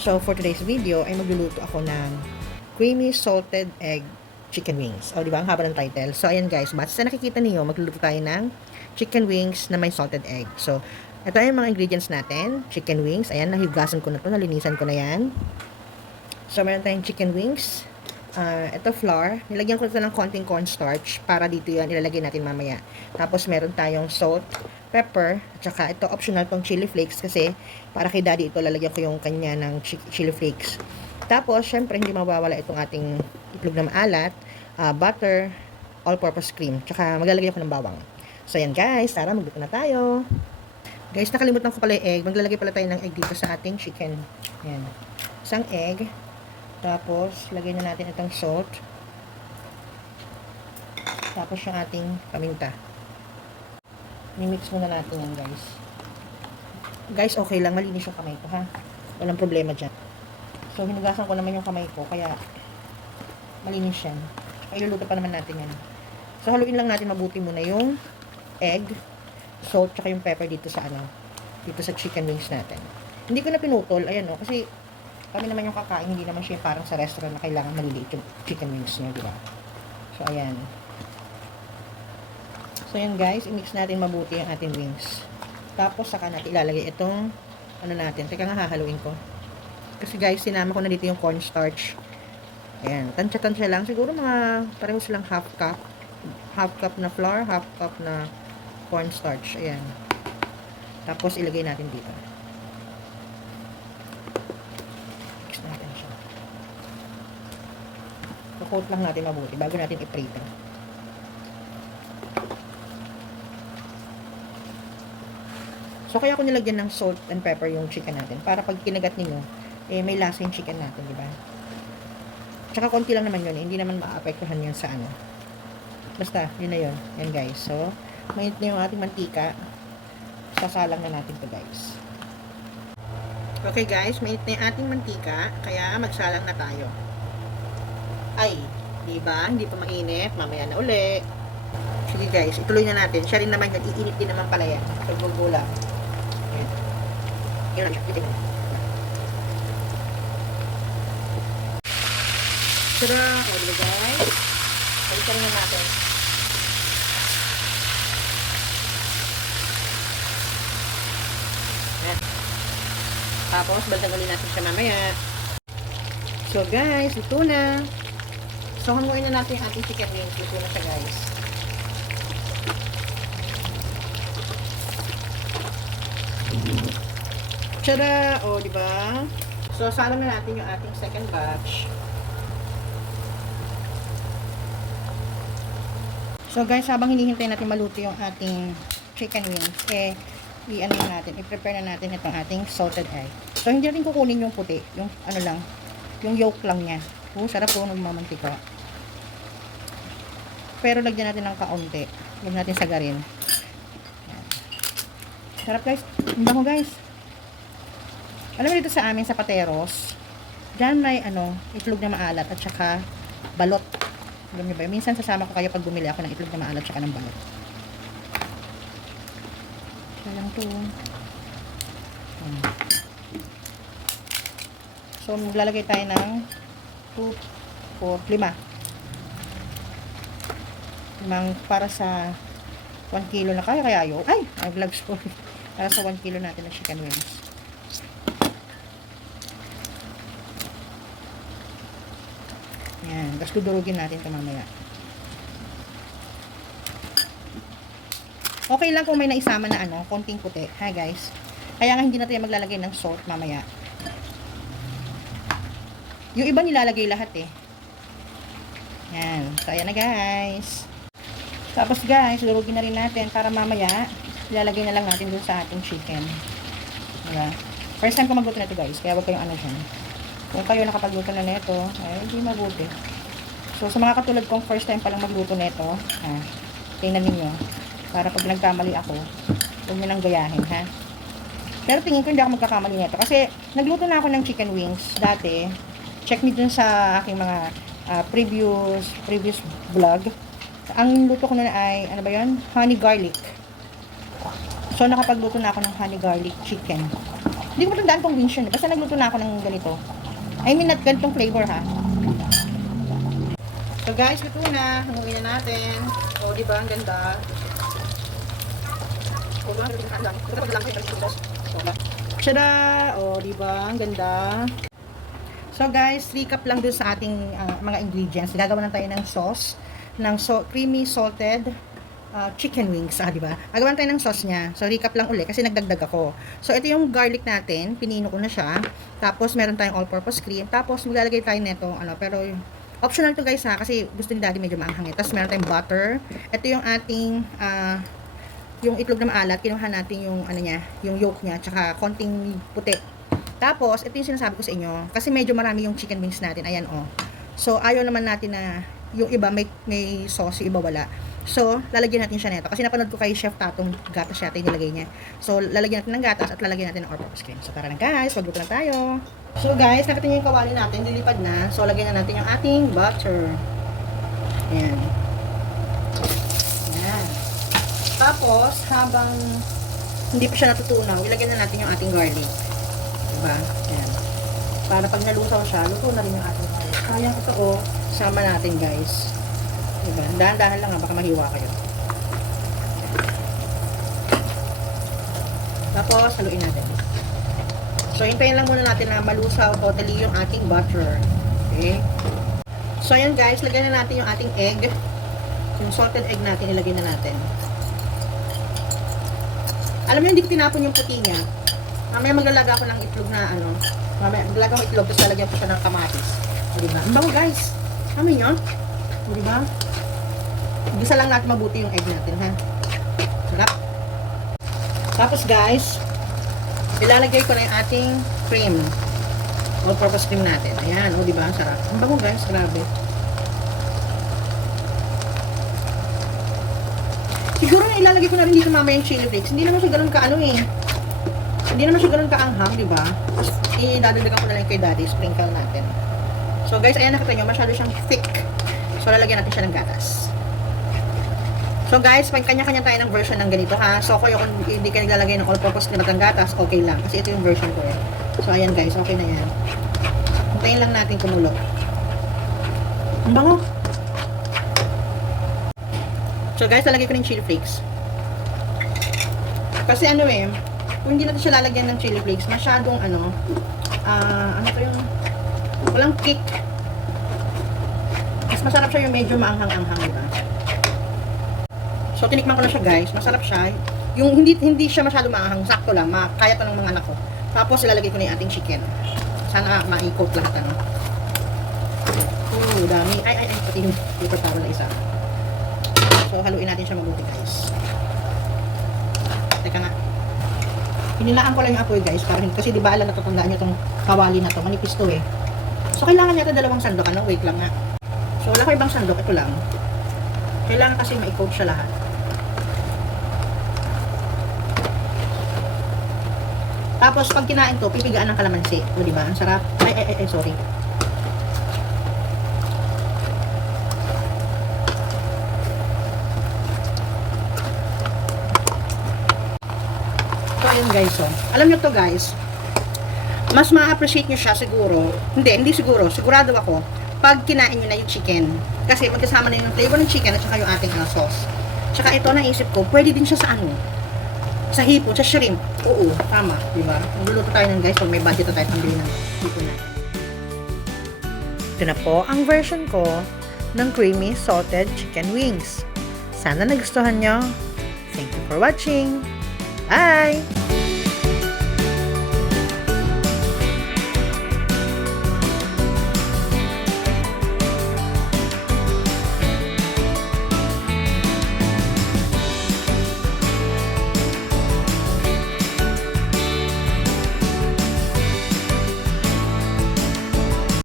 So, for today's video, ay magluluto ako ng creamy salted egg chicken wings. O, di ba? Ang haba ng title. So, ayan guys, base sa nakikita niyo, magluluto tayo ng chicken wings na may salted egg. So, ito yung mga ingredients natin. Chicken wings. Ayan, nahigasan ko na to. Nalinisan ko na yan. So, meron tayong chicken wings. Ito flour. Nilagyan ko ito ng konting cornstarch para dito yan ilalagay natin mamaya. Tapos meron tayong salt, pepper, at saka ito optional tong chili flakes kasi para kay daddy ito lalagyan ko yung kanya ng chili flakes. Tapos syempre hindi mawawala itong ating itlog na maalat, butter, all-purpose cream, tsaka maglalagay ako ng bawang. So yan guys, tara magluto na tayo. Guys, nakalimutan ko pala yung egg. Maglalagay pala tayo ng egg dito sa ating chicken. Yan. Isang egg. Tapos, lagay na natin itong salt. Tapos, yung ating paminta. Mimix muna natin yan, guys. Guys, okay lang. Malinis yung kamay ko, ha? Walang problema dyan. So, hinugasan ko naman yung kamay ko. Kaya, malinis yan. Iluluto pa naman natin yan. So, haluin lang natin mabuti muna yung egg, salt, tsaka yung pepper dito sa dito sa chicken wings natin. Hindi ko na pinutol. Ayan, o. Kasi, kami naman yung kakain, hindi naman siya parang sa restaurant na kailangan maliliit yung chicken wings niya, di ba? So, ayan. So, ayan guys, i-mix natin mabuti ang ating wings. Tapos, saka natin ilalagay itong, natin. Teka nga, hahaluin ko. Kasi guys, sinama ko na dito yung cornstarch. Ayan, tansya-tansya lang. Siguro mga, pareho silang half cup. Half cup na flour, half cup na cornstarch. Ayan. Tapos, ilagay natin dito. Coat lang natin mabuti bago natin i-prito. So, kaya ako nilagyan ng salt and pepper yung chicken natin para pag kinagat ninyo, may lasa yung chicken natin, di ba? Tsaka konti lang naman yun, hindi naman maapektuhan yun sa Basta, yun na yun. Yan guys. So, mainit na yung ating mantika. Sasalang na natin to guys. Okay guys, mainit na yung ating mantika, kaya magsalang na tayo. Ay, di ba? Hindi pa mainit. Mamaya na uli. Sige guys, ituloy na natin. Siya rin naman yun. Iinit din naman pala yan. Pagbubulang. Ayan. Yun lang siya. Itingin. Tara. O, diba guys? Balikan na natin. Ayan. Tapos, balikan ulit natin siya mamaya. So guys, ito na. So, hanguin na natin yung ating chicken wings. Ito na siya, guys. Tada! O, diba? So, salang na natin yung ating second batch. So, guys, habang hinihintay natin maluto yung ating chicken wings, i-ano natin, i-prepare na natin itong ating salted egg. So, hindi natin kukunin yung puti. Yung, lang, yung yolk lang niya. Sarap po nagmamantika. Pero lagyan natin ng kaunti. Huwag natin sagarin. Ayan. Sarap guys. Ang bango guys. Alam mo dito sa amin sa Pateros, dyan may itlog na maalat at saka balot. Alam niyo ba? Minsan sasama ko kayo pag bumili ako ng itlog na maalat at saka ng balot. Kaya lang to. Ayan. So, maglalagay tayo ng 2, 4, 5. Limang para sa 1 kilo na kaya yun. Ay! Vlogs po. Para sa 1 kilo natin na chicken wings. Yan. Tapos dudurugin natin ito mamaya. Okay lang kung may naisama na konting puti. Hi guys. Kaya nga hindi natin maglalagay ng salt mamaya. Yung iba nilalagay lahat Yan. So, ayan na guys. Tapos guys, durugin na rin natin para mamaya ilalagay na lang natin dun sa ating chicken. Diba? First time ko magluto na ito guys. Kaya wag kayong dyan. Kung kayo nakapagluto na nito, ay hindi mabuti. So, sa mga katulad kong first time palang magluto nito, tingnan ninyo. Para pag nagkamali ako, huwag nyo nang gayahin, ha? Pero tingin ko hindi ako magkakamali nito. Kasi, nagluto na ako ng chicken wings dati. Check me dun sa aking mga previous vlog. Ang luto ko na ay, ano ba yun? Honey garlic. So, nakapagluto na ako ng honey garlic chicken. Hindi ko matandaan kung wings yun. Basta nagluto na ako ng ganito. I mean, not ganitong flavor ha. So guys, luto na. Hanguin na natin. O, diba? Ang ganda. O, diba? Tada! O, diba? Ang ganda. So guys, 3 cup lang dun sa ating mga ingredients. Gagawa na tayo ng sauce. Ng creamy salted chicken wings. Diba? Gagawa tayo ng sauce niya. So, recap lang uli kasi nagdagdag ako. So, ito yung garlic natin. Pinino ko na siya. Tapos, meron tayong all-purpose cream. Tapos, maglalagay tayo nito. Pero, optional to guys ha. Kasi gusto ni daddy medyo maanghang. Tapos, meron tayong butter. Ito yung ating yung itlog na maalat, kinuha natin yung niya, yung yolk niya, tsaka konting puti. Tapos, ito yung sinasabi ko sa inyo, kasi medyo marami yung chicken wings natin. Ayan oh. So, ayaw naman natin na yung iba may sauce, yung iba wala. So, lalagyan natin siya nito. Kasi napanood ko kay Chef Tatong gatas yata yung nilagay niya. So, lalagyan natin ng gatas at lalagyan natin ng all-purpose cream. So, tara na guys, magluto na tayo. So, guys, nakita niyo yung kawali natin, dilipad na. So, lagyan na natin yung ating butter. Ayan. Ayan. Tapos, habang hindi pa siya natutunaw, ilagyan na natin yung ating garlic. Diba? Ayan. Para pag nalusaw siya, luto na rin yung ating garlic. Kaya ito oh, sama natin guys. Diba? Dahan-dahan lang baka mahiwa kayo. Tapos, haluin natin. So, hintayin lang muna natin na malusaw totally yung ating butter. Okay? So, ayan guys, lagyan na natin yung ating egg. Yung salted egg natin, ilagay na natin. Alam mo, hindi ko tinapon yung puti niya. Mamaya maglalaga ako ng itlog na mamaya maglalaga ako itlog, tapos lalagyan ko siya ng kamatis. O, diba? Ang bango guys. Amin yun? O, diba? Gisa lang natin mabuti yung egg natin, ha? Sarap. Tapos guys, ilalagay ko na yung ating cream. All-purpose cream natin. Ayan, o, diba? Sarap. Ang bango guys, grabe. Siguro na ilalagay ko na rin dito mamaya yung chili flakes. Hindi naman siya ganun hindi naman siya ganun kaanghang, di ba? Tapos, idadagdagan ko na lang kay daddy, sprinkle natin. So, guys, ayan, nakita nyo, masyado siyang thick. So, lalagyan natin siya ng gatas. So, guys, kanya-kanya tayo ng version ng ganito, ha? So, kung hindi ka naglalagay ng all-purpose na gatas, okay lang. Kasi ito yung version ko, eh. So, ayan, guys, okay na yan. Hintayin lang natin kumulo. Ang bango! So guys, lalagay ko ng chili flakes. Kasi kung hindi natin siya lalagyan ng chili flakes, masyadong walang kick. Mas masarap siya yung medyo maanghang-anghang, diba? So tinikman ko na siya guys, masarap siya. Yung hindi siya masyadong maanghang, sakto lang, kaya to ng mga anak ko. Tapos ilalagay ko na yung ating chicken. Sana ma-coat lahat dami. Ay, pati yung paper towel na isa. So, haluin natin siya mabuti guys. Teka nga. Hinilaan ko lang yung apoy guys. Kasi di ba alam, natatandaan nyo itong kawali na to. Manipis to eh. So, kailangan yata 2 sandok. Wait lang nga. So, wala ko ibang sandok. Ito lang. Kailangan kasi ma-coat siya lahat. Tapos, pag kinain to, pipigaan ng kalamansi. O, di ba? Ang sarap. Ay, sorry. Ayun guys, alam nyo to guys, mas ma-appreciate nyo siya siguro, hindi siguro, sigurado ako, pag kinain nyo na yung chicken, kasi magkasama na yung flavor ng chicken at saka yung ating sauce. Tsaka ito, naisip ko, pwede din siya sa sa hipon, sa shrimp. Oo, tama, diba? Magluluto tayo ng guys, pag may budget na tayo pambili ng hipon na. Ito na po ang version ko ng creamy salted chicken wings. Sana nagustuhan nyo. Thank you for watching. Bye!